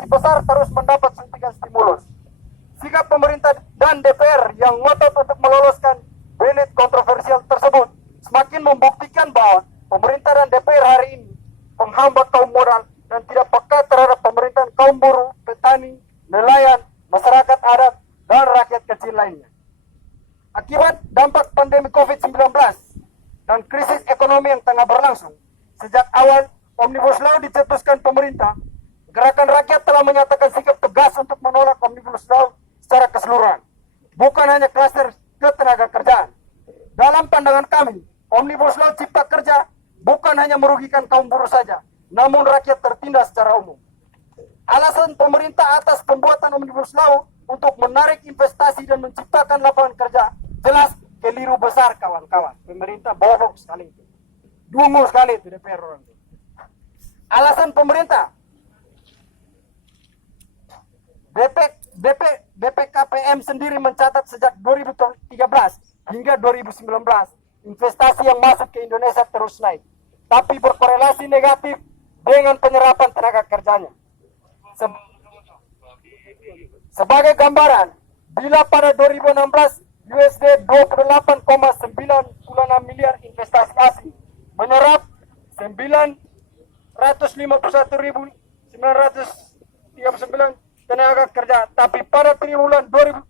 investasi besar terus mendapat suntikan stimulus. Sikap pemerintah dan DPR yang ngotot untuk meloloskan belit kontroversial tersebut semakin membuktikan bahwa pemerintah dan DPR hari ini menghambat kaum modal dan tidak peka terhadap pemerintahan kaum buruh, petani, nelayan, masyarakat adat, dan rakyat kecil lainnya. Akibat dampak pandemi COVID-19 dan krisis ekonomi yang tengah berlangsung, sejak awal Omnibus Law dicetuskan pemerintah, Gerakan Rakyat telah menyatakan sikap tegas untuk menolak Omnibus Law secara keseluruhan, bukan hanya klaster ketenaga kerjaan. Dalam pandangan kami, Omnibus Law Cipta Kerja bukan hanya merugikan kaum buruh saja, namun rakyat tertindas secara umum. Alasan pemerintah atas pembuatan Omnibus Law untuk menarik investasi dan menciptakan lapangan kerja jelas keliru besar, kawan-kawan. Pemerintah bohong sekali itu. Dungu sekali itu DPR orang itu. Alasan pemerintah BPKPM sendiri mencatat sejak 2013 hingga 2019 investasi yang masuk ke Indonesia terus naik, tapi berkorelasi negatif dengan penyerapan tenaga kerjanya. Sebagai gambaran, bila pada 2016 USD 28,96 miliar investasi asing menyerap 951.939 tenaga kerja, tapi pada triwulan 2019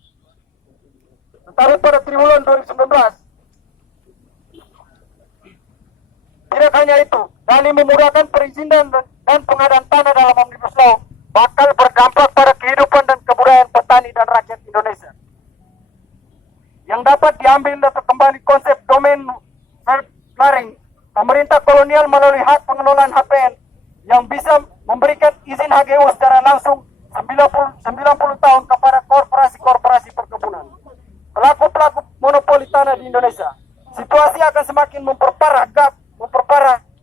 tidak hanya itu, dalih memudahkan perizinan dan pengadaan tanah dalam Omnibus Law bakal berdampak pada kehidupan dan kebudayaan petani dan rakyat Indonesia. Yang dapat diambil atau kembali konsep domain clearing, pemerintah kolonial melalui hak pengelolaan HPN yang bisa memberikan izin HGU secara langsung 90 tahun kepada korporasi-korporasi perkebunan. Pelaku-pelaku monopoli tanah di Indonesia. Situasi akan semakin memperparah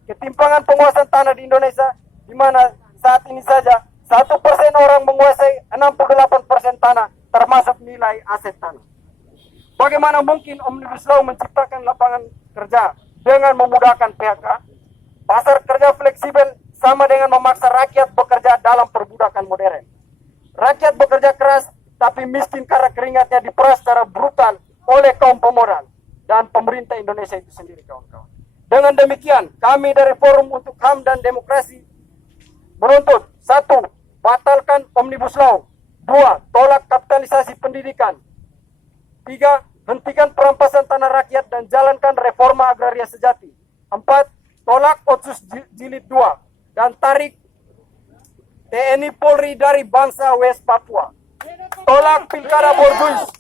ketimpangan penguasaan tanah di Indonesia, di mana saat ini saja 1% orang menguasai 68% tanah, termasuk nilai aset tanah. Bagaimana mungkin Omnibus Law menciptakan lapangan kerja dengan memudahkan PHK? Pasar kerja fleksibel sama dengan memaksa rakyat bekerja dalam perbudakan modern. Rakyat bekerja keras, tapi miskin karena keringatnya diperas secara brutal oleh kaum pemodal dan pemerintah Indonesia itu sendiri, kawan-kawan. Dengan demikian, kami dari Forum untuk HAM dan Demokrasi menuntut: 1. Batalkan Omnibus Law. 2. Tolak kapitalisasi pendidikan. 3. Hentikan perampasan tanah rakyat dan jalankan reforma agraria sejati. 4. Tolak Otsus Jilid 2 dan tarik TNI Polri dari bangsa West Papua. Tolak Pilkada Borjuis.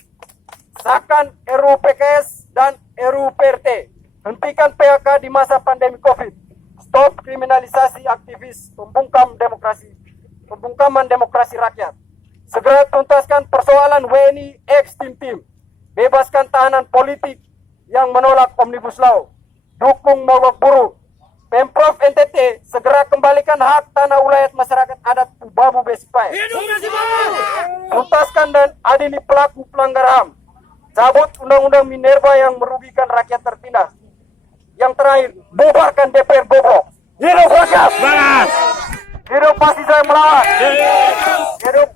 Sahkan RUU PKS dan RUU PRT. Hentikan PHK di masa pandemi COVID. Stop kriminalisasi aktivis pembungkaman demokrasi rakyat. Segera tuntaskan persoalan WNI X Tim. Bebaskan tahanan politik yang menolak Omnibus Law. Dukung mogok buruh. Pemprov NTT segera kembalikan hak tanah ulayat masyarakat adat Babu Besipai. Tuntaskan dan adili pelaku pelanggar HAM. Cabut undang-undang Minerba yang merugikan rakyat tertindas. Yang terakhir, bubarkan DPR bobrok. Hidup rakyat! Hidup pasti saya melawan. Hidup